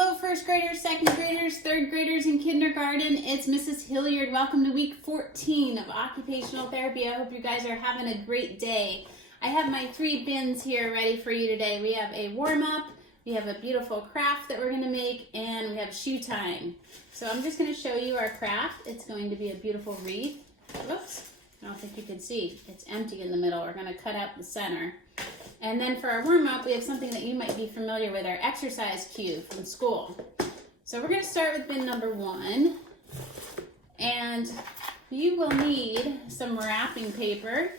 Hello, first graders, second graders, third graders, and kindergarten. It's Mrs. Hilliard. Welcome to week 14 of occupational therapy. I hope you guys are having a great day. I have my 3 bins here ready for you today. We have a warm-up, we have a beautiful craft that we're going to make, and we have shoe time. So I'm just going to show you our craft. It's going to be a beautiful wreath. Whoops, I don't think you can see. It's empty in the middle. We're going to cut out the center. And then for our warm-up, we have something that you might be familiar with, our exercise cue from school. So we're going to start with bin number 1. And you will need some wrapping paper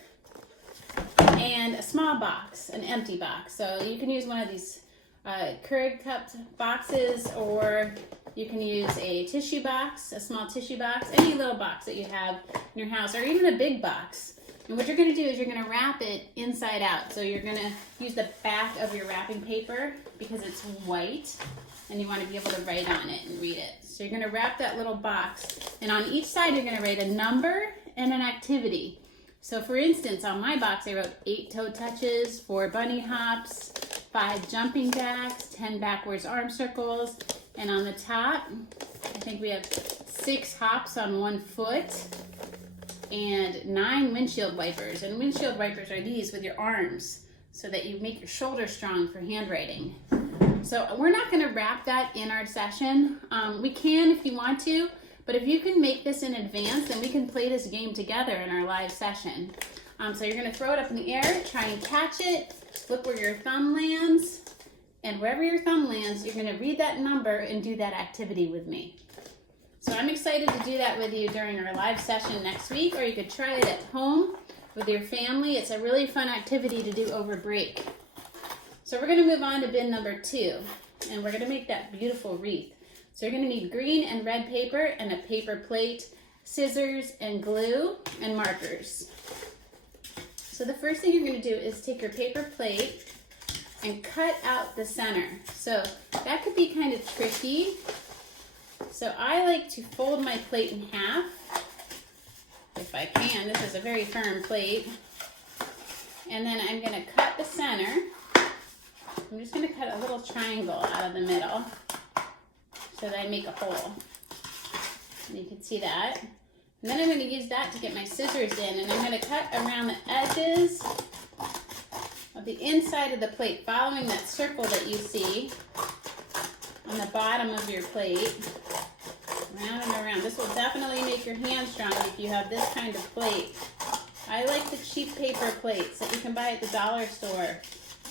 and a small box, an empty box. So you can use one of these Keurig cup boxes, or you can use a tissue box, a small tissue box, any little box that you have in your house, or even a big box. And what you're going to do is you're going to wrap it inside out. So you're going to use the back of your wrapping paper because it's white and you want to be able to write on it and read it. So you're going to wrap that little box, and on each side you're going to write a number and an activity. So for instance, on my box I wrote 8 toe touches, 4 bunny hops, 5 jumping jacks, 10 backwards arm circles, and on the top I think we have 6 hops on 1 foot, and 9 windshield wipers. And windshield wipers are these with your arms so that you make your shoulders strong for handwriting. So we're not going to wrap that in our session. We can if you want to, but if you can make this in advance, then we can play this game together in our live session. So you're going to throw it up in the air, try and catch it, look where your thumb lands, and wherever your thumb lands, you're going to read that number and do that activity with me. So I'm excited to do that with you during our live session next week, or you could try it at home with your family. It's a really fun activity to do over break. So we're going to move on to bin number 2, and we're going to make that beautiful wreath. So you're going to need green and red paper and a paper plate, scissors and glue and markers. So the first thing you're going to do is take your paper plate and cut out the center. So that could be kind of tricky. So I like to fold my plate in half, if I can. This is a very firm plate. And then I'm going to cut the center. I'm just going to cut a little triangle out of the middle so that I make a hole. And you can see that. And then I'm going to use that to get my scissors in, and I'm going to cut around the edges of the inside of the plate, following that circle that you see on the bottom of your plate. Around and around. This will definitely make your hands strong if you have this kind of plate. I like the cheap paper plates that you can buy at the dollar store.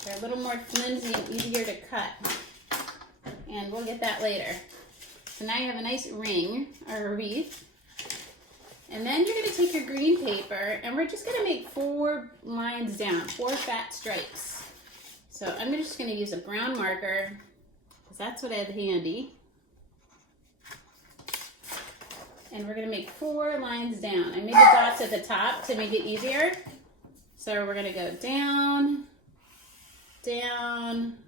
They're a little more flimsy and easier to cut. And we'll get that later. So now you have a nice ring or a wreath. And then you're going to take your green paper, and we're just going to make 4 lines down, 4 fat stripes. So I'm just going to use a brown marker because that's what I have handy. And we're going to make 4 lines down. I made the dots at the top to make it easier. So we're going to go down, down,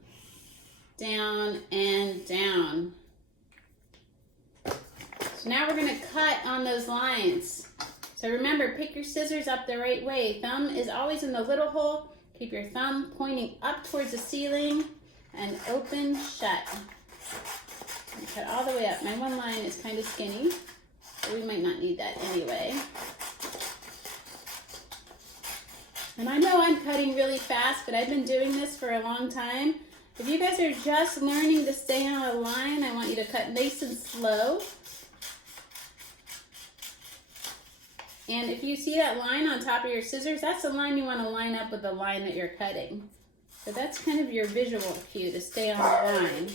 down, and down. So now we're going to cut on those lines. So remember, pick your scissors up the right way. Thumb is always in the little hole. Keep your thumb pointing up towards the ceiling and open shut. And cut all the way up. My one line is kind of skinny, so we might not need that anyway. And I know I'm cutting really fast, but I've been doing this for a long time. If you guys are just learning to stay on a line, I want you to cut nice and slow. And if you see that line on top of your scissors, that's the line you want to line up with the line that you're cutting. So that's kind of your visual cue to stay on the line.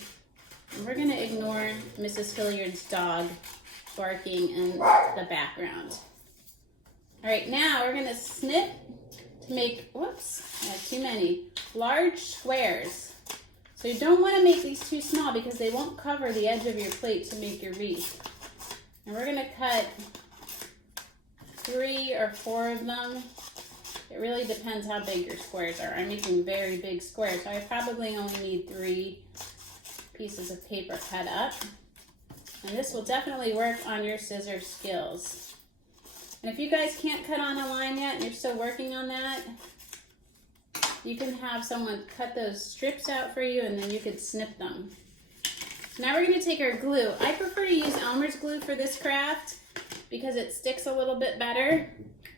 And we're going to ignore Mrs. Hilliard's dog barking in the background. All right, now we're going to snip to make, whoops, I have too many, large squares. So you don't want to make these too small because they won't cover the edge of your plate to make your wreath. And we're going to cut 3 or 4 of them. It really depends how big your squares are. I'm making very big squares, so I probably only need 3 pieces of paper cut up. And this will definitely work on your scissor skills. And if you guys can't cut on a line yet and you're still working on that, you can have someone cut those strips out for you, and then you could snip them. So now we're going to take our glue. I prefer to use Elmer's glue for this craft because it sticks a little bit better.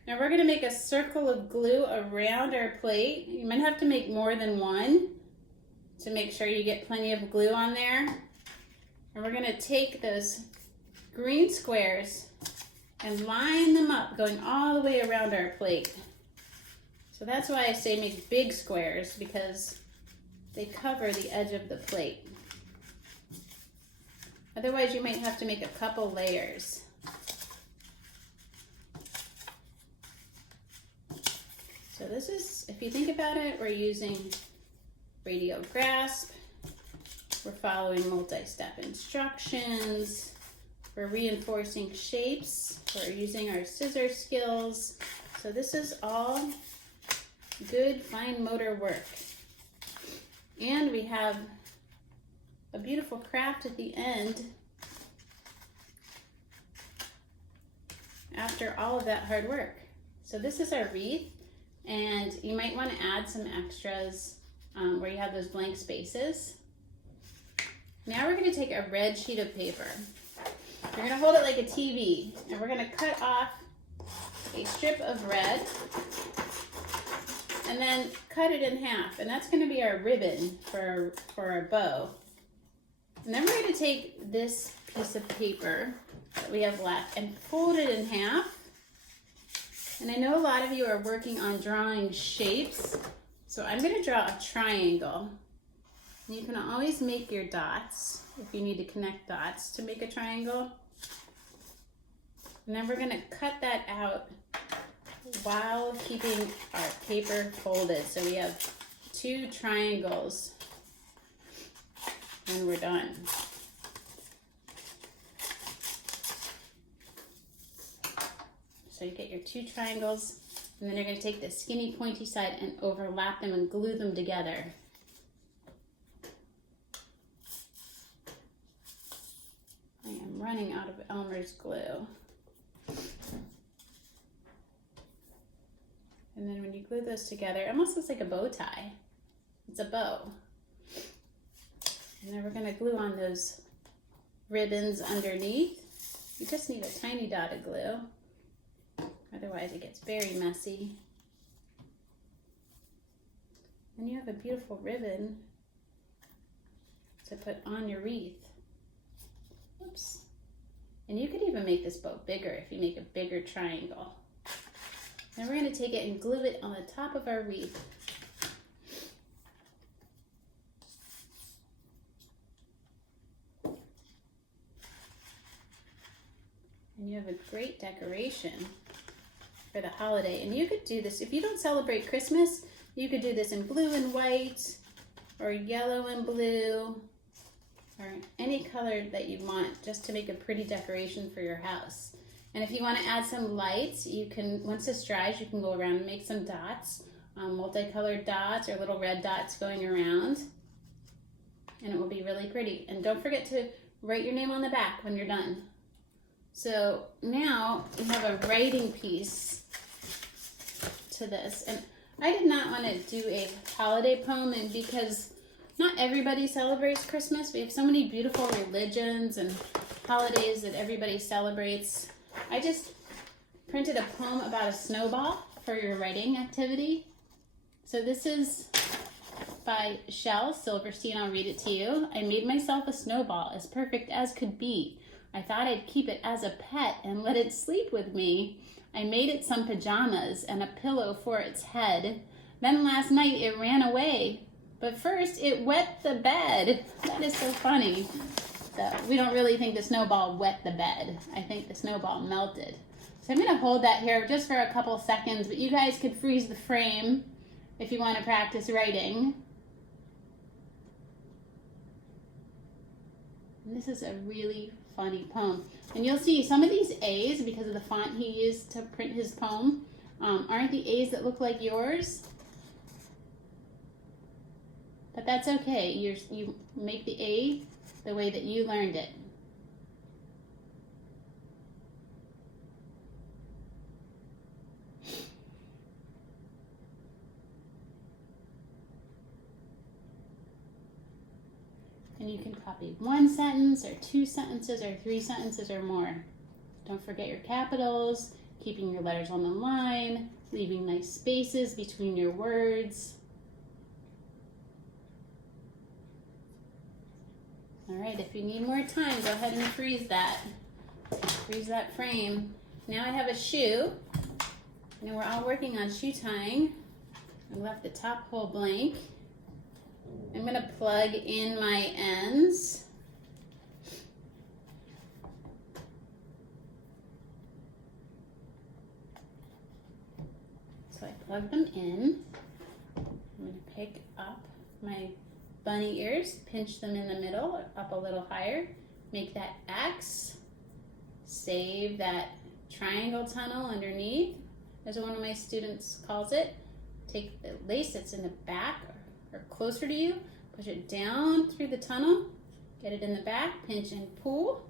Now we're going to make a circle of glue around our plate. You might have to make more than one to make sure you get plenty of glue on there. And we're going to take those green squares and line them up, going all the way around our plate. So that's why I say make big squares, because they cover the edge of the plate. Otherwise, you might have to make a couple layers. So this is, if you think about it, we're using radial grasp, we're following multi-step instructions, we're reinforcing shapes, we're using our scissor skills. So this is all good fine motor work. And we have a beautiful craft at the end after all of that hard work. So this is our wreath, and you might want to add some extras where you have those blank spaces. Now we're going to take a red sheet of paper. We're going to hold it like a TV, and we're going to cut off a strip of red and then cut it in half, and that's going to be our ribbon for our bow. And then we're going to take this piece of paper that we have left and fold it in half. And I know a lot of you are working on drawing shapes, so I'm going to draw a triangle. You can always make your dots if you need to connect dots to make a triangle. And then we're going to cut that out while keeping our paper folded. So we have 2 triangles and we're done. So you get your 2 triangles, and then you're going to take the skinny pointy side and overlap them and glue them together. I am running out of Elmer's glue. And then when you glue those together, it almost looks like a bow tie. It's a bow. And then we're going to glue on those ribbons underneath. You just need a tiny dot of glue. Otherwise it gets very messy. And you have a beautiful ribbon to put on your wreath. Oops. And you could even make this bow bigger if you make a bigger triangle. Then we're going to take it and glue it on the top of our wreath. And you have a great decoration for the holiday. And you could do this, if you don't celebrate Christmas, you could do this in blue and white, or yellow and blue, or any color that you want, just to make a pretty decoration for your house. And if you want to add some lights, you can, once this dries, you can go around and make some dots, multicolored dots or little red dots going around, and it will be really pretty. And don't forget to write your name on the back when you're done. So now we have a writing piece to this, and I did not want to do a holiday poem, and because not everybody celebrates Christmas. We have so many beautiful religions and holidays that everybody celebrates. I just printed a poem about a snowball for your writing activity. So this is by Shel Silverstein. I'll read it to you. I made myself a snowball as perfect as could be. I thought I'd keep it as a pet and let it sleep with me. I made it some pajamas and a pillow for its head. Then last night it ran away. But first, it wet the bed. That is so funny. So we don't really think the snowball wet the bed. I think the snowball melted. So I'm going to hold that here just for a couple seconds, but you guys could freeze the frame if you want to practice writing. And this is a really funny poem. And you'll see some of these A's, because of the font he used to print his poem, aren't the A's that look like yours. But that's okay. You make the A the way that you learned it. And And you can copy 1 sentence or 2 sentences or 3 sentences or more. Don't forget your capitals, keeping your letters on the line, leaving nice spaces between your words. All right, if you need more time, go ahead and freeze that. Freeze that frame. Now I have a shoe. And we're all working on shoe tying. I left the top hole blank. I'm going to plug in my ends. So I plug them in. I'm going to pick up my bunny ears, pinch them in the middle, up a little higher, make that X, save that triangle tunnel underneath, as one of my students calls it. Take the lace that's in the back or closer to you, push it down through the tunnel, get it in the back, pinch and pull.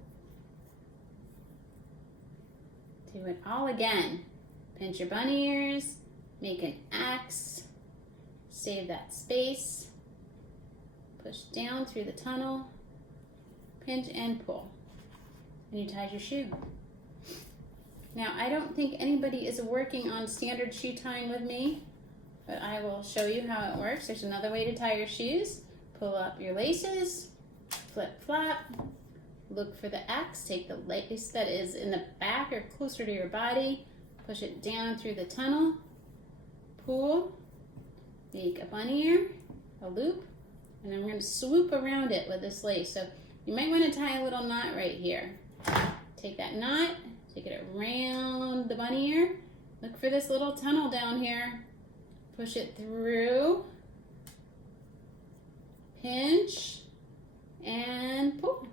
Do it all again. Pinch your bunny ears, make an X, save that space, push down through the tunnel, pinch and pull, and you tied your shoe. Now, I don't think anybody is working on standard shoe tying with me, but I will show you how it works. There's another way to tie your shoes. Pull up your laces, flip flap, look for the X, take the lace that is in the back or closer to your body, push it down through the tunnel, pull, make a bunny ear, a loop, and I'm going to swoop around it with this lace. So you might want to tie a little knot right here. Take that knot, take it around the bunny ear, look for this little tunnel down here, push it through, pinch, and pull.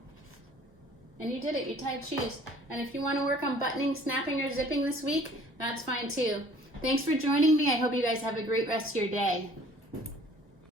And you did it, you tied shoes. And if you want to work on buttoning, snapping, or zipping this week, that's fine too. Thanks for joining me. I hope you guys have a great rest of your day.